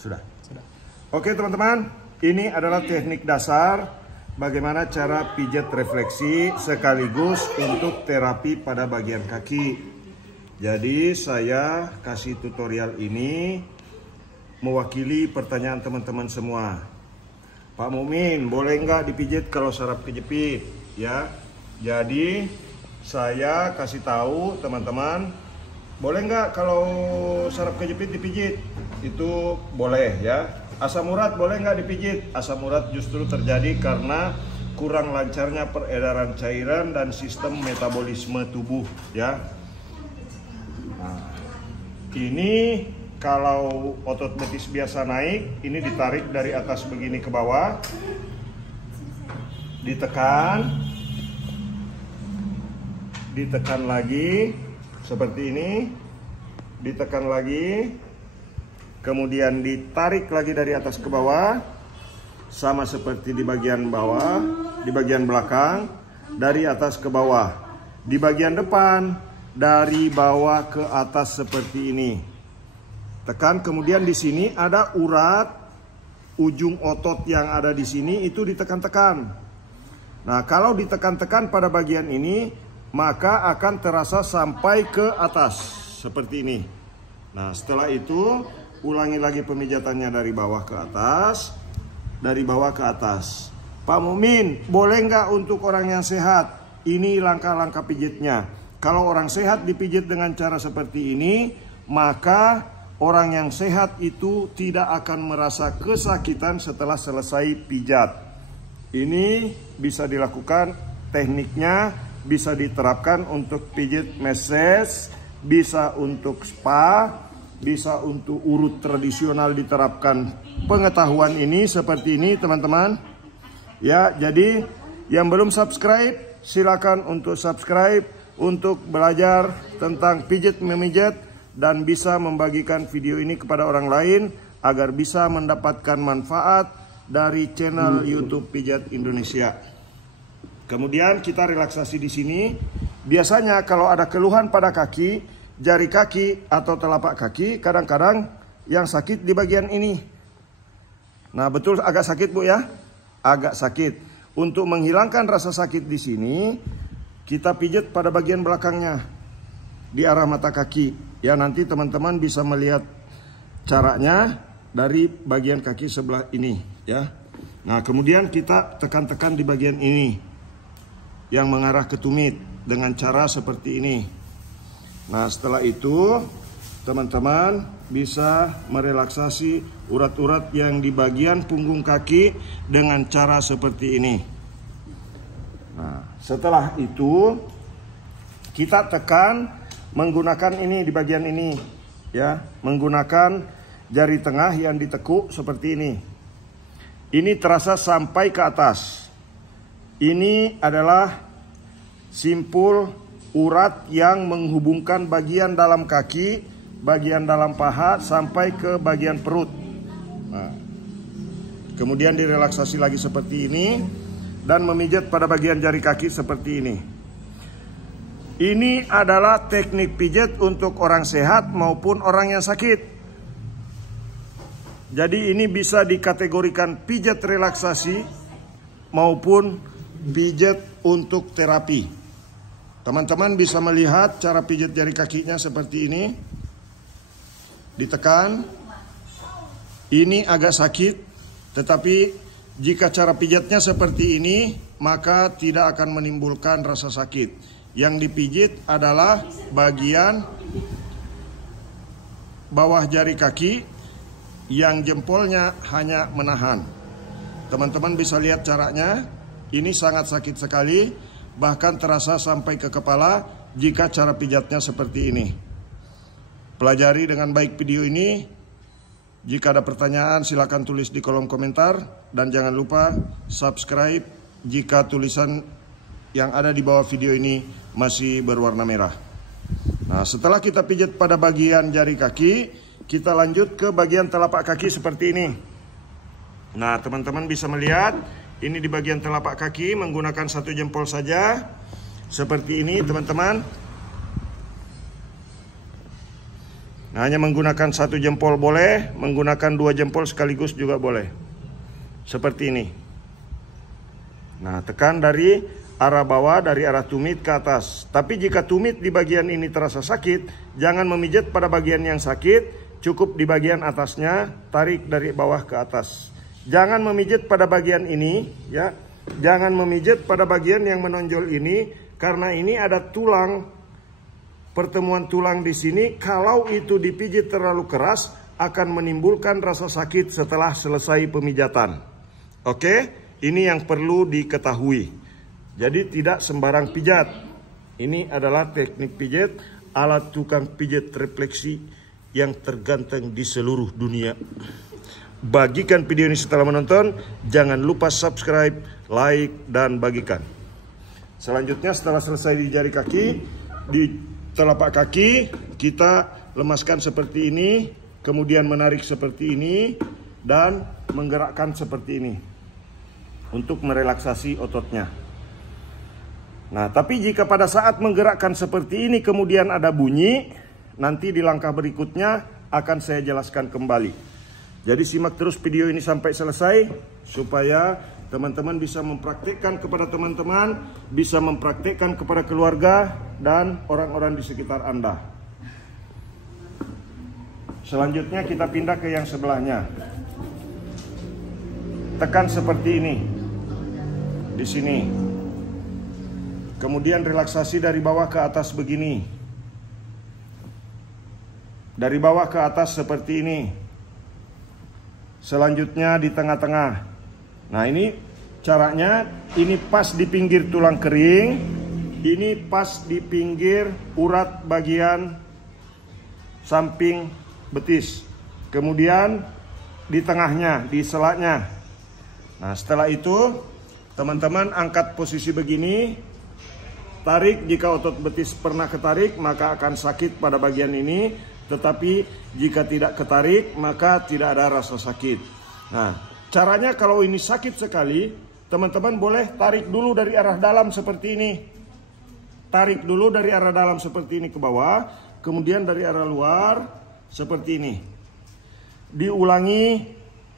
Sudah. Oke teman-teman, ini adalah teknik dasar bagaimana cara pijat refleksi sekaligus untuk terapi pada bagian kaki. Jadi saya kasih tutorial ini mewakili pertanyaan teman-teman semua. Pak Mukmin, boleh nggak dipijit kalau saraf kejepit? Ya, jadi saya kasih tahu teman-teman, boleh nggak kalau saraf kejepit dipijit? Itu boleh ya. Asam urat boleh nggak dipijit? Asam urat justru terjadi karena kurang lancarnya peredaran cairan dan sistem metabolisme tubuh ya. Nah, ini kalau otot betis biasa naik, ini ditarik dari atas begini ke bawah, ditekan lagi seperti ini, ditekan lagi. Kemudian ditarik lagi dari atas ke bawah, sama seperti di bagian bawah, di bagian belakang, dari atas ke bawah. Di bagian depan, dari bawah ke atas seperti ini. Tekan, kemudian di sini ada urat, ujung otot yang ada di sini itu ditekan-tekan. Nah, kalau ditekan-tekan pada bagian ini, maka akan terasa sampai ke atas, seperti ini. Nah, setelah itu ulangi lagi pemijatannya dari bawah ke atas, dari bawah ke atas. Pak Mukmin, boleh nggak untuk orang yang sehat? Ini langkah-langkah pijitnya. Kalau orang sehat dipijit dengan cara seperti ini, maka orang yang sehat itu tidak akan merasa kesakitan setelah selesai pijat. Ini bisa dilakukan, tekniknya bisa diterapkan untuk pijit massage, bisa untuk spa, bisa untuk urut tradisional diterapkan pengetahuan ini seperti ini teman-teman. Ya, jadi yang belum subscribe silakan untuk subscribe untuk belajar tentang pijit memijat dan bisa membagikan video ini kepada orang lain agar bisa mendapatkan manfaat dari channel YouTube Pijat Indonesia. Kemudian kita relaksasi di sini. Biasanya kalau ada keluhan pada kaki, jari kaki atau telapak kaki, kadang-kadang yang sakit di bagian ini. Nah, betul agak sakit Bu ya? Agak sakit. Untuk menghilangkan rasa sakit di sini, kita pijat pada bagian belakangnya di arah mata kaki. Ya, nanti teman-teman bisa melihat caranya dari bagian kaki sebelah ini ya. Nah, kemudian kita tekan-tekan di bagian ini yang mengarah ke tumit dengan cara seperti ini. Nah, setelah itu teman-teman bisa merelaksasi urat-urat yang di bagian punggung kaki dengan cara seperti ini. Nah, setelah itu kita tekan menggunakan ini di bagian ini ya, menggunakan jari tengah yang ditekuk seperti ini. Ini terasa sampai ke atas. Ini adalah simpul urat yang menghubungkan bagian dalam kaki, bagian dalam paha sampai ke bagian perut. Nah, kemudian direlaksasi lagi seperti ini dan memijat pada bagian jari kaki seperti ini. Ini adalah teknik pijat untuk orang sehat maupun orang yang sakit. Jadi ini bisa dikategorikan pijat relaksasi maupun pijat untuk terapi. Teman-teman bisa melihat cara pijat jari kakinya seperti ini. Ditekan. Ini agak sakit, tetapi jika cara pijatnya seperti ini, maka tidak akan menimbulkan rasa sakit. Yang dipijit adalah bagian bawah jari kaki yang jempolnya hanya menahan. Teman-teman bisa lihat caranya. Ini sangat sakit sekali. Bahkan terasa sampai ke kepala jika cara pijatnya seperti ini. Pelajari dengan baik video ini. Jika ada pertanyaan silakan tulis di kolom komentar. Dan jangan lupa subscribe jika tulisan yang ada di bawah video ini masih berwarna merah. Nah, setelah kita pijat pada bagian jari kaki, kita lanjut ke bagian telapak kaki seperti ini. Nah, teman-teman bisa melihat ini di bagian telapak kaki menggunakan satu jempol saja. Seperti ini teman-teman. Nah, hanya menggunakan 1 jempol boleh, menggunakan 2 jempol sekaligus juga boleh. Seperti ini. Nah, tekan dari arah bawah, dari arah tumit ke atas. Tapi jika tumit di bagian ini terasa sakit, jangan memijat pada bagian yang sakit, cukup di bagian atasnya, tarik dari bawah ke atas. Jangan memijat pada bagian ini, ya. Jangan memijat pada bagian yang menonjol ini, karena ini ada tulang, pertemuan tulang di sini. Kalau itu dipijit terlalu keras, akan menimbulkan rasa sakit setelah selesai pemijatan. Oke, ini yang perlu diketahui. Jadi tidak sembarang pijat. Ini adalah teknik pijat ala tukang pijat refleksi yang terganteng di seluruh dunia. Bagikan video ini setelah menonton. Jangan lupa subscribe, like, dan bagikan. Selanjutnya setelah selesai di jari kaki, di telapak kaki kita lemaskan seperti ini, kemudian menarik seperti ini, dan menggerakkan seperti ini untuk merelaksasi ototnya. Nah, tapi jika pada saat menggerakkan seperti ini kemudian ada bunyi, nanti di langkah berikutnya akan saya jelaskan kembali. Jadi simak terus video ini sampai selesai supaya teman-teman bisa mempraktikkan kepada teman-teman, bisa mempraktikkan kepada keluarga dan orang-orang di sekitar Anda. Selanjutnya kita pindah ke yang sebelahnya. Tekan seperti ini. Di sini. Kemudian relaksasi dari bawah ke atas begini. Dari bawah ke atas seperti ini. Selanjutnya di tengah-tengah. Nah, ini caranya, ini pas di pinggir tulang kering, ini pas di pinggir urat bagian samping betis. Kemudian di tengahnya, di selaknya. Nah, setelah itu teman-teman angkat posisi begini. Tarik jika otot betis pernah ketarik, maka akan sakit pada bagian ini. Tetapi jika tidak ketarik, maka tidak ada rasa sakit. Nah, caranya kalau ini sakit sekali, teman-teman boleh tarik dulu dari arah dalam seperti ini. Tarik dulu dari arah dalam seperti ini ke bawah, kemudian dari arah luar seperti ini. Diulangi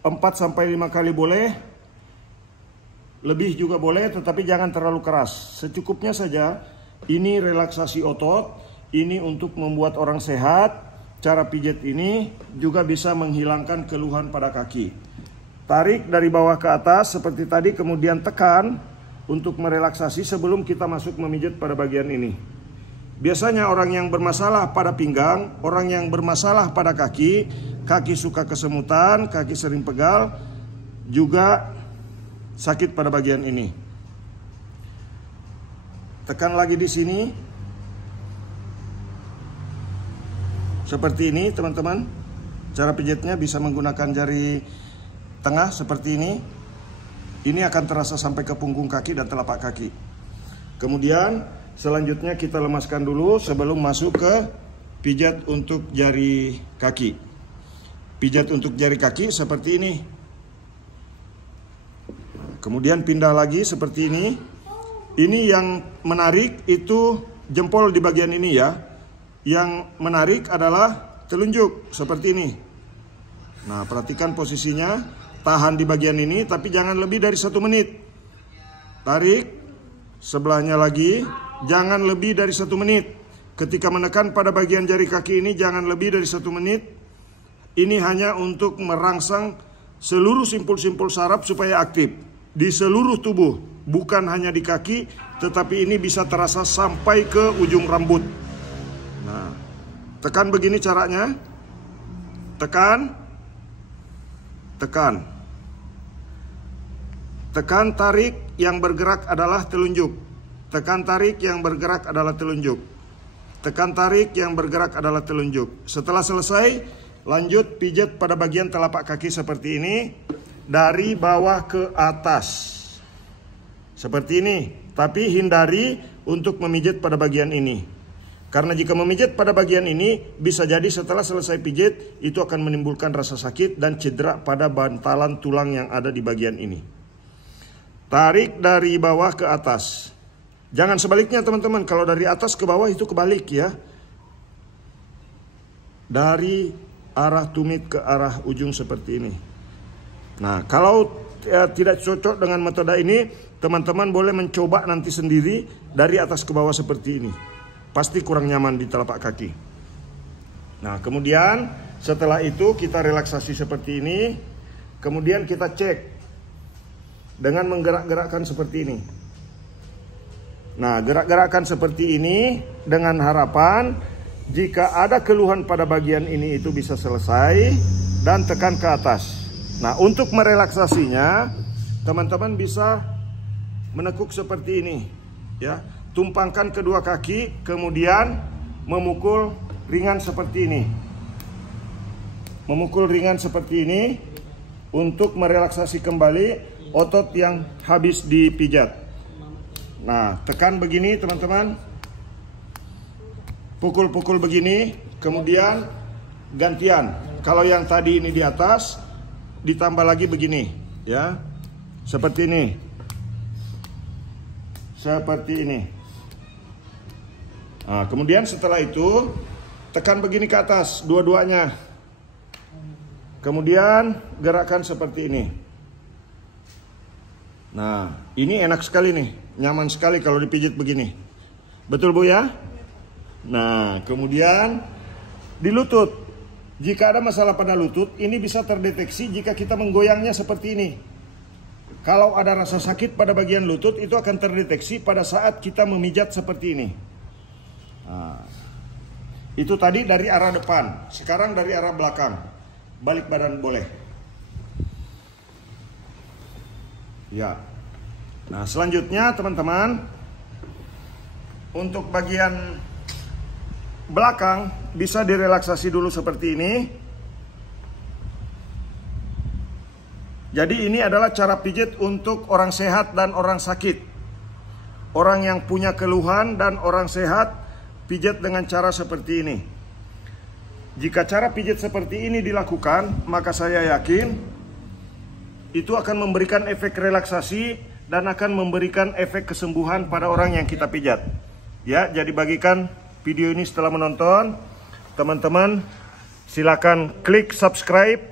4-5 kali boleh. Lebih juga boleh, tetapi jangan terlalu keras. Secukupnya saja. Ini relaksasi otot. Ini untuk membuat orang sehat. Cara pijat ini juga bisa menghilangkan keluhan pada kaki. Tarik dari bawah ke atas seperti tadi, kemudian tekan untuk merelaksasi sebelum kita masuk memijat pada bagian ini. Biasanya orang yang bermasalah pada pinggang, orang yang bermasalah pada kaki, kaki suka kesemutan, kaki sering pegal, juga sakit pada bagian ini. Tekan lagi di sini. Seperti ini, teman-teman. Cara pijatnya bisa menggunakan jari tengah seperti ini. Ini akan terasa sampai ke punggung kaki dan telapak kaki. Kemudian selanjutnya kita lemaskan dulu sebelum masuk ke pijat untuk jari kaki. Pijat untuk jari kaki seperti ini. Kemudian pindah lagi seperti ini. Ini yang menarik itu jempol di bagian ini ya. Yang menarik adalah telunjuk seperti ini. Nah, perhatikan posisinya. Tahan di bagian ini, tapi jangan lebih dari 1 menit. Tarik. Sebelahnya lagi. Jangan lebih dari 1 menit. Ketika menekan pada bagian jari kaki ini, jangan lebih dari 1 menit. Ini hanya untuk merangsang seluruh simpul-simpul saraf supaya aktif. Di seluruh tubuh, bukan hanya di kaki, tetapi ini bisa terasa sampai ke ujung rambut. Nah, tekan begini caranya. Tekan. Tekan. Tekan, tarik, yang bergerak adalah telunjuk. Tekan, tarik, yang bergerak adalah telunjuk. Tekan, tarik, yang bergerak adalah telunjuk. Setelah selesai, lanjut pijat pada bagian telapak kaki seperti ini. Dari bawah ke atas. Seperti ini. Tapi hindari untuk memijat pada bagian ini. Karena jika memijat pada bagian ini, bisa jadi setelah selesai pijat, itu akan menimbulkan rasa sakit dan cedera pada bantalan tulang yang ada di bagian ini. Tarik dari bawah ke atas. Jangan sebaliknya teman-teman, kalau dari atas ke bawah itu kebalik ya. dari arah tumit ke arah ujung seperti ini. Nah, kalau tidak cocok dengan metode ini, teman-teman boleh mencoba nanti sendiri dari atas ke bawah seperti ini. Pasti kurang nyaman di telapak kaki. Nah, kemudian setelah itu kita relaksasi seperti ini. Kemudian kita cek dengan menggerak-gerakkan seperti ini. Nah, gerak-gerakkan seperti ini dengan harapan jika ada keluhan pada bagian ini itu bisa selesai dan tekan ke atas. Nah, untuk merelaksasinya, teman-teman bisa menekuk seperti ini, ya. Tumpangkan kedua kaki, kemudian memukul ringan seperti ini. Memukul ringan seperti ini untuk merelaksasi kembali otot yang habis dipijat. Nah, tekan begini, teman-teman. Pukul-pukul begini, kemudian gantian. Kalau yang tadi ini di atas, ditambah lagi begini, ya, seperti ini, seperti ini. Nah, kemudian setelah itu tekan begini ke atas, dua-duanya. Kemudian gerakkan seperti ini. Nah, ini enak sekali nih, nyaman sekali kalau dipijit begini. Betul Bu ya? Nah, kemudian di lutut. Jika ada masalah pada lutut, ini bisa terdeteksi jika kita menggoyangnya seperti ini. Kalau ada rasa sakit pada bagian lutut, itu akan terdeteksi pada saat kita memijat seperti ini. Nah, itu tadi dari arah depan. Sekarang dari arah belakang. Balik badan boleh. Ya. Nah, selanjutnya teman-teman, untuk bagian belakang bisa direlaksasi dulu seperti ini. Jadi ini adalah cara pijit untuk orang sehat dan orang sakit. Orang yang punya keluhan dan orang sehat pijit dengan cara seperti ini. Jika cara pijit seperti ini dilakukan, maka saya yakin itu akan memberikan efek relaksasi dan akan memberikan efek kesembuhan pada orang yang kita pijat. Ya, jadi bagikan video ini setelah menonton. Teman-teman silakan klik subscribe,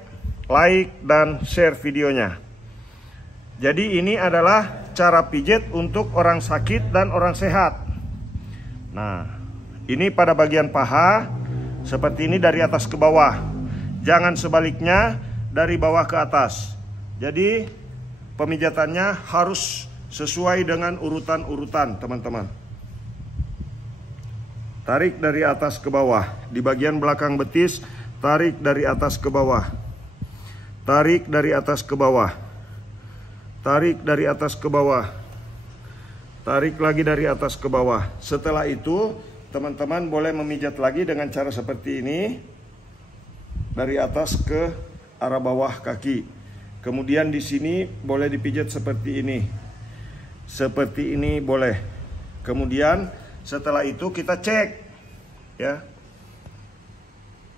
like, dan share videonya. Jadi ini adalah cara pijit untuk orang sakit dan orang sehat. Nah, ini pada bagian paha, seperti ini dari atas ke bawah. Jangan sebaliknya dari bawah ke atas. Jadi pemijatannya harus sesuai dengan urutan-urutan, teman-teman. Tarik dari atas ke bawah. Di bagian belakang betis, tarik dari atas ke bawah. Tarik dari atas ke bawah. Tarik dari atas ke bawah. Tarik lagi dari atas ke bawah. Setelah itu, teman-teman boleh memijat lagi dengan cara seperti ini. Dari atas ke arah bawah kaki. Kemudian di sini boleh dipijat seperti ini. Seperti ini boleh. Kemudian setelah itu kita cek, ya.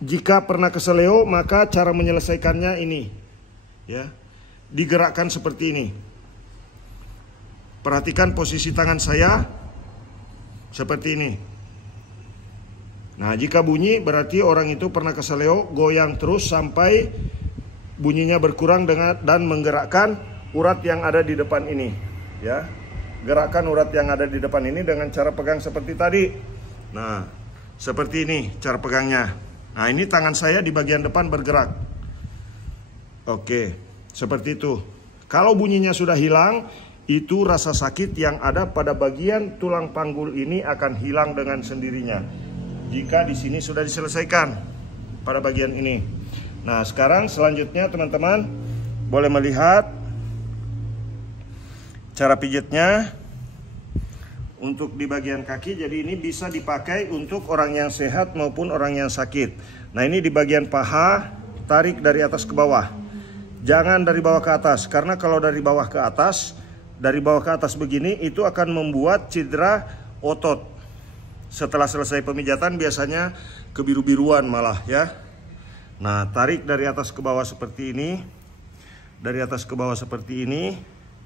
Jika pernah keseleo, maka cara menyelesaikannya ini, ya, digerakkan seperti ini. Perhatikan posisi tangan saya seperti ini. Nah, jika bunyi berarti orang itu pernah keseleo, goyang terus sampai bunyinya berkurang dan menggerakkan urat yang ada di depan ini, ya. Gerakan urat yang ada di depan ini dengan cara pegang seperti tadi. Nah, seperti ini cara pegangnya. Nah, ini tangan saya di bagian depan bergerak. Oke, seperti itu. Kalau bunyinya sudah hilang, itu rasa sakit yang ada pada bagian tulang panggul ini akan hilang dengan sendirinya. Jika di sini sudah diselesaikan pada bagian ini. Nah, sekarang selanjutnya teman-teman boleh melihat cara pijitnya untuk di bagian kaki. Jadi ini bisa dipakai untuk orang yang sehat maupun orang yang sakit. Nah, ini di bagian paha, tarik dari atas ke bawah. Jangan dari bawah ke atas, karena kalau dari bawah ke atas, begini, itu akan membuat cedera otot. Setelah selesai pemijatan biasanya kebiru-biruan malah, ya. Nah, tarik dari atas ke bawah seperti ini. Dari atas ke bawah seperti ini.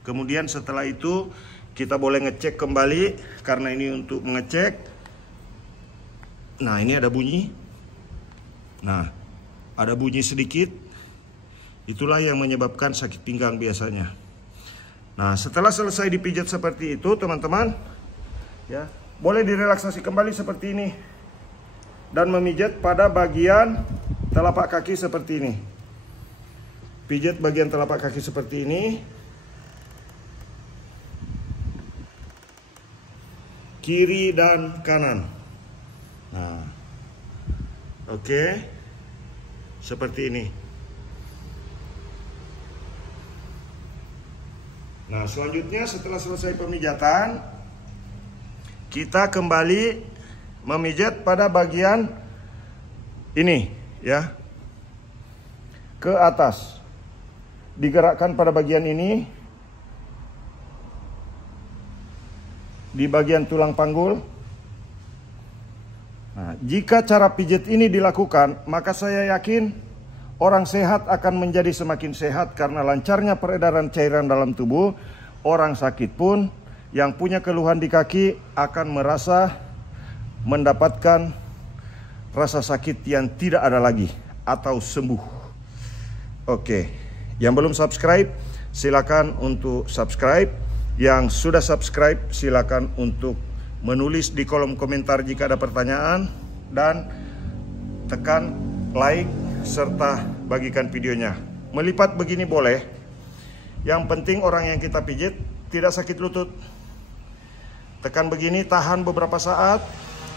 Kemudian setelah itu kita boleh ngecek kembali, karena ini untuk mengecek. Nah, ini ada bunyi. Nah, ada bunyi sedikit. Itulah yang menyebabkan sakit pinggang biasanya. Nah, setelah selesai dipijat seperti itu, teman-teman, ya, boleh direlaksasi kembali seperti ini dan memijat pada bagian telapak kaki seperti ini. Pijat bagian telapak kaki seperti ini. Kiri dan kanan. Nah, oke. Seperti ini. Nah, selanjutnya setelah selesai pemijatan, kita kembali memijat pada bagian ini, ya, ke atas. Digerakkan pada bagian ini, di bagian tulang panggul. Nah, jika cara pijat ini dilakukan, maka saya yakin orang sehat akan menjadi semakin sehat karena lancarnya peredaran cairan dalam tubuh. Orang sakit pun yang punya keluhan di kaki akan merasa mendapatkan rasa sakit yang tidak ada lagi atau sembuh. Oke. Yang belum subscribe, silakan untuk subscribe. Yang sudah subscribe, silakan untuk menulis di kolom komentar jika ada pertanyaan. Dan tekan like serta bagikan videonya. Melipat begini boleh. Yang penting orang yang kita pijit tidak sakit lutut. Tekan begini, tahan beberapa saat.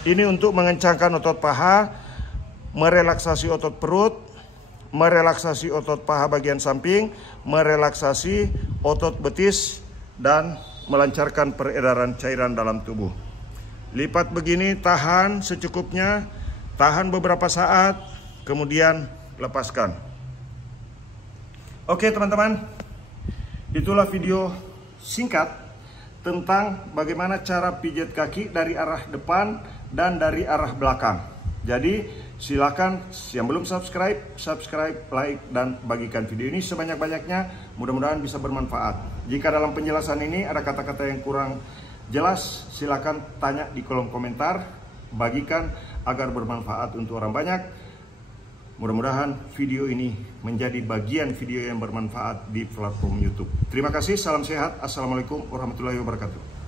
Ini untuk mengencangkan otot paha, merelaksasi otot perut, merelaksasi otot paha bagian samping, merelaksasi otot betis, dan melancarkan peredaran cairan dalam tubuh. Lipat begini, tahan secukupnya, tahan beberapa saat, kemudian lepaskan. Oke teman-teman, itulah video singkat tentang bagaimana cara pijat kaki dari arah depan dan dari arah belakang. Jadi silakan yang belum subscribe, like, dan bagikan video ini sebanyak-banyaknya. Mudah-mudahan bisa bermanfaat. Jika dalam penjelasan ini ada kata-kata yang kurang jelas, silakan tanya di kolom komentar. Bagikan agar bermanfaat untuk orang banyak. Mudah-mudahan video ini menjadi bagian video yang bermanfaat di platform YouTube. Terima kasih, salam sehat. Assalamualaikum warahmatullahi wabarakatuh.